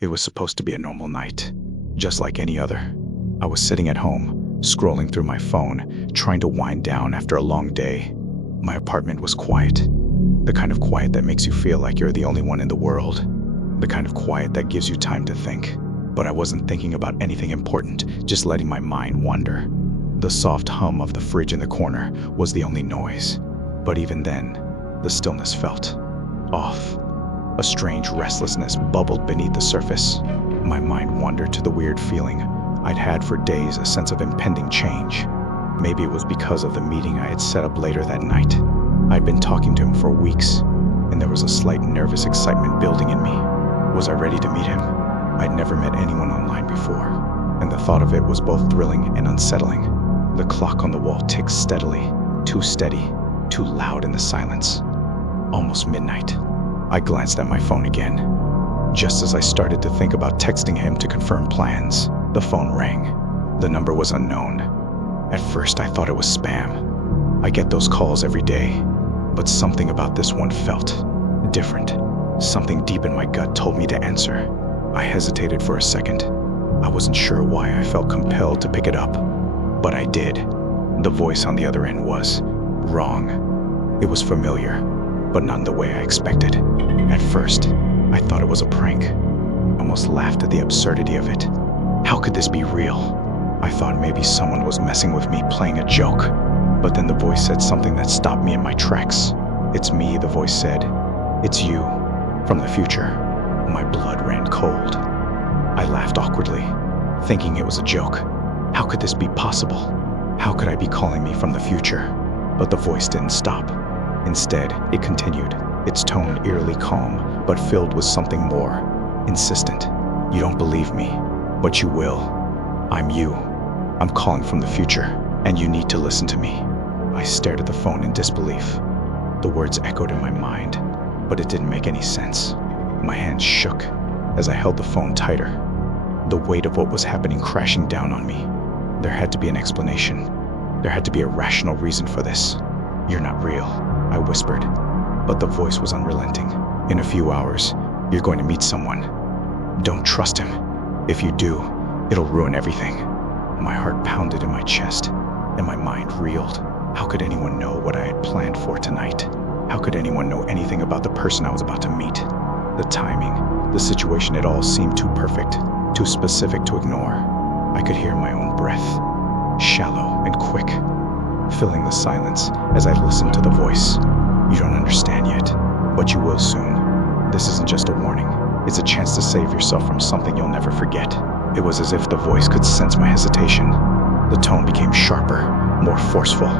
It was supposed to be a normal night, just like any other. I was sitting at home, scrolling through my phone, trying to wind down after a long day. My apartment was quiet. The kind of quiet that makes you feel like you're the only one in the world. The kind of quiet that gives you time to think. But I wasn't thinking about anything important, just letting my mind wander. The soft hum of the fridge in the corner was the only noise. But even then, the stillness felt off. A strange restlessness bubbled beneath the surface. My mind wandered to the weird feeling I'd had for days, a sense of impending change. Maybe it was because of the meeting I had set up later that night. I'd been talking to him for weeks, and there was a slight nervous excitement building in me. Was I ready to meet him? I'd never met anyone online before, and the thought of it was both thrilling and unsettling. The clock on the wall ticked steadily, too steady, too loud in the silence. Almost midnight. I glanced at my phone again. Just as I started to think about texting him to confirm plans, the phone rang. The number was unknown. At first, I thought it was spam. I get those calls every day, but something about this one felt different. Something deep in my gut told me to answer. I hesitated for a second. I wasn't sure why I felt compelled to pick it up, but I did. The voice on the other end was wrong. It was familiar, but not in the way I expected. At first, I thought it was a prank. I almost laughed at the absurdity of it. How could this be real? I thought maybe someone was messing with me, playing a joke. But then the voice said something that stopped me in my tracks. "It's me," the voice said. "It's you, from the future." My blood ran cold. I laughed awkwardly, thinking it was a joke. How could this be possible? How could I be calling me from the future? But the voice didn't stop. Instead, it continued, its tone eerily calm, but filled with something more, insistent. "You don't believe me, but you will. I'm you. I'm calling from the future, and you need to listen to me." I stared at the phone in disbelief. The words echoed in my mind, but it didn't make any sense. My hands shook as I held the phone tighter, the weight of what was happening crashing down on me. There had to be an explanation. There had to be a rational reason for this. "You're not real," I whispered, but the voice was unrelenting. "In a few hours, you're going to meet someone. Don't trust him. If you do, it'll ruin everything." My heart pounded in my chest, and my mind reeled. How could anyone know what I had planned for tonight? How could anyone know anything about the person I was about to meet? The timing, the situation, it all seemed too perfect, too specific to ignore. I could hear my own breath, shallow and quick, filling the silence as I listened to the voice. "You don't understand yet, but you will soon. This isn't just a warning. It's a chance to save yourself from something you'll never forget." It was as if the voice could sense my hesitation. The tone became sharper, more forceful.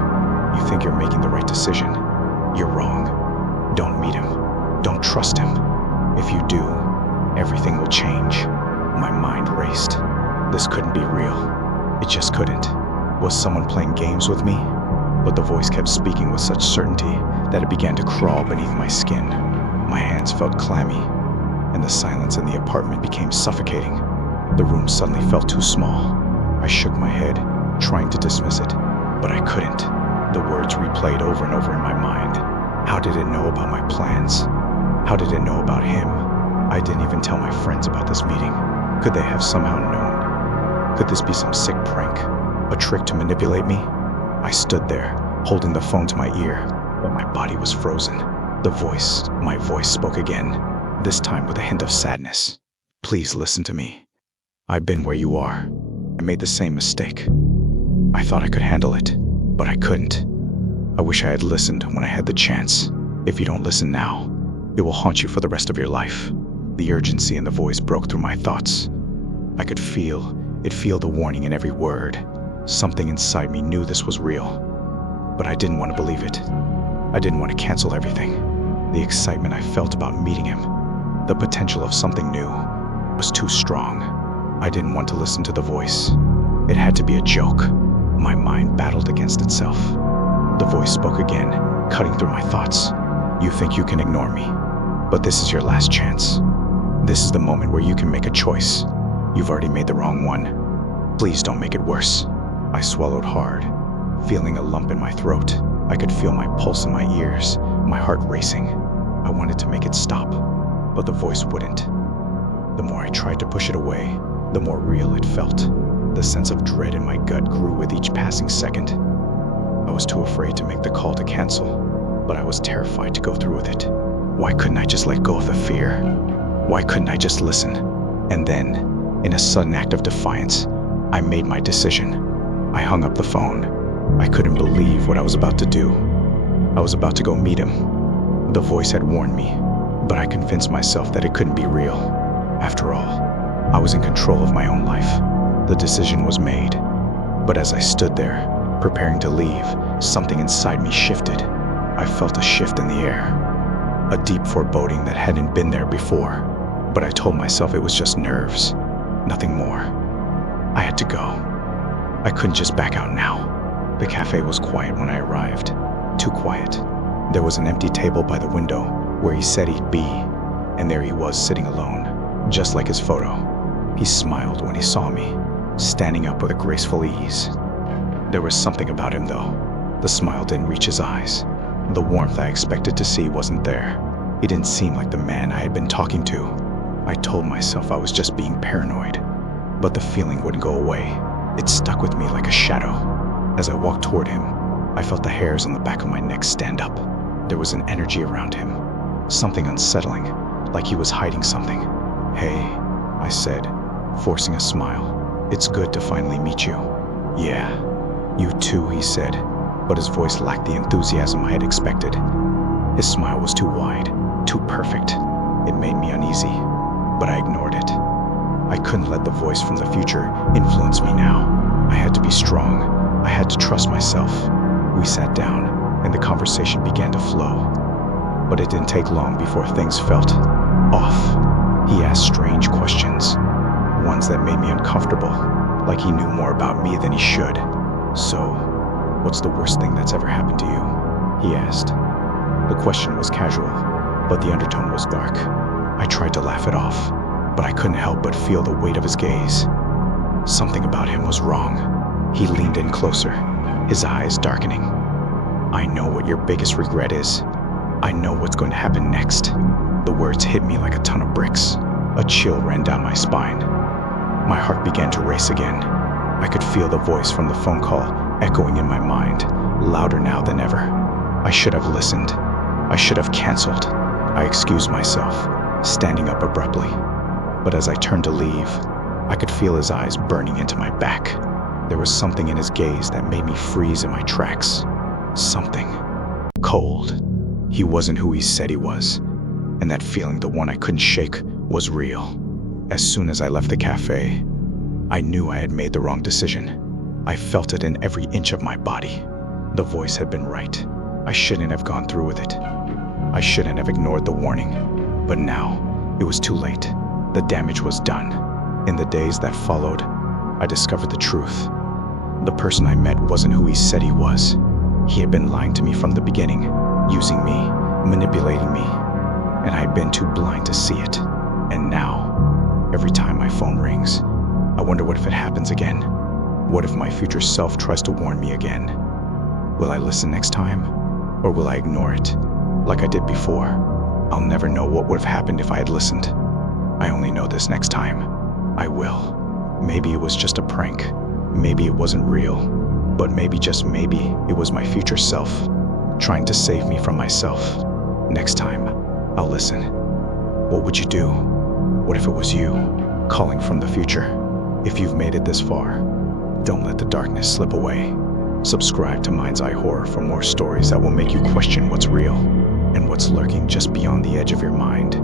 "You think you're making the right decision? You're wrong. Don't meet him. Don't trust him. If you do, everything will change." My mind raced. This couldn't be real. It just couldn't. Was someone playing games with me? But the voice kept speaking with such certainty that it began to crawl beneath my skin. My hands felt clammy, and the silence in the apartment became suffocating. The room suddenly felt too small. I shook my head, trying to dismiss it, but I couldn't. The words replayed over and over in my mind. How did it know about my plans? How did it know about him? I didn't even tell my friends about this meeting. Could they have somehow known? Could this be some sick prank? A trick to manipulate me? I stood there, holding the phone to my ear, but my body was frozen. My voice spoke again, this time with a hint of sadness. "Please listen to me. I've been where you are. I made the same mistake. I thought I could handle it, but I couldn't. I wish I had listened when I had the chance. If you don't listen now, it will haunt you for the rest of your life." The urgency in the voice broke through my thoughts. I could feel the warning in every word. Something inside me knew this was real, but I didn't want to believe it. I didn't want to cancel everything. The excitement I felt about meeting him, the potential of something new, was too strong. I didn't want to listen to the voice. It had to be a joke. My mind battled against itself. The voice spoke again, cutting through my thoughts. "You think you can ignore me, but this is your last chance. This is the moment where you can make a choice. You've already made the wrong one. Please don't make it worse." I swallowed hard, feeling a lump in my throat. I could feel my pulse in my ears, my heart racing. I wanted to make it stop, but the voice wouldn't. The more I tried to push it away, the more real it felt. The sense of dread in my gut grew with each passing second. I was too afraid to make the call to cancel, but I was terrified to go through with it. Why couldn't I just let go of the fear? Why couldn't I just listen? And then, in a sudden act of defiance, I made my decision. I hung up the phone. I couldn't believe what I was about to do. I was about to go meet him. The voice had warned me, but I convinced myself that it couldn't be real. After all, I was in control of my own life. The decision was made. But as I stood there, preparing to leave, something inside me shifted. I felt a shift in the air. A deep foreboding that hadn't been there before. But I told myself it was just nerves, nothing more. I had to go. I couldn't just back out now. The cafe was quiet when I arrived. Too quiet. There was an empty table by the window where he said he'd be, and there he was sitting alone, just like his photo. He smiled when he saw me, standing up with a graceful ease. There was something about him though. The smile didn't reach his eyes. The warmth I expected to see wasn't there. He didn't seem like the man I had been talking to. I told myself I was just being paranoid, but the feeling wouldn't go away. It stuck with me like a shadow. As I walked toward him, I felt the hairs on the back of my neck stand up. There was an energy around him, something unsettling, like he was hiding something. "Hey," I said, forcing a smile. "It's good to finally meet you." "Yeah, you too," he said, but his voice lacked the enthusiasm I had expected. His smile was too wide, too perfect. It made me uneasy, but I ignored it. I couldn't let the voice from the future influence me now. I had to be strong. I had to trust myself. We sat down, and the conversation began to flow. But it didn't take long before things felt off. He asked strange questions, ones that made me uncomfortable, like he knew more about me than he should. "So, what's the worst thing that's ever happened to you?" he asked. The question was casual, but the undertone was dark. I tried to laugh it off, but I couldn't help but feel the weight of his gaze. Something about him was wrong. He leaned in closer, his eyes darkening. "I know what your biggest regret is. I know what's going to happen next." The words hit me like a ton of bricks. A chill ran down my spine. My heart began to race again. I could feel the voice from the phone call echoing in my mind, louder now than ever. I should have listened. I should have canceled. I excused myself, standing up abruptly. But as I turned to leave, I could feel his eyes burning into my back. There was something in his gaze that made me freeze in my tracks. Something cold. He wasn't who he said he was, and that feeling, the one I couldn't shake, was real. As soon as I left the cafe, I knew I had made the wrong decision. I felt it in every inch of my body. The voice had been right. I shouldn't have gone through with it. I shouldn't have ignored the warning. But now, it was too late. The damage was done. In the days that followed, I discovered the truth. The person I met wasn't who he said he was. He had been lying to me from the beginning, using me, manipulating me, and I had been too blind to see it. And now, every time my phone rings, I wonder what if it happens again? What if my future self tries to warn me again? Will I listen next time? Or will I ignore it, like I did before? I'll never know what would have happened if I had listened. I only know this next time. I will. Maybe it was just a prank. Maybe it wasn't real. But maybe, just maybe, it was my future self, trying to save me from myself. Next time, I'll listen. What would you do? What if it was you, calling from the future? If you've made it this far, don't let the darkness slip away. Subscribe to Mind's Eye Horror for more stories that will make you question what's real and what's lurking just beyond the edge of your mind.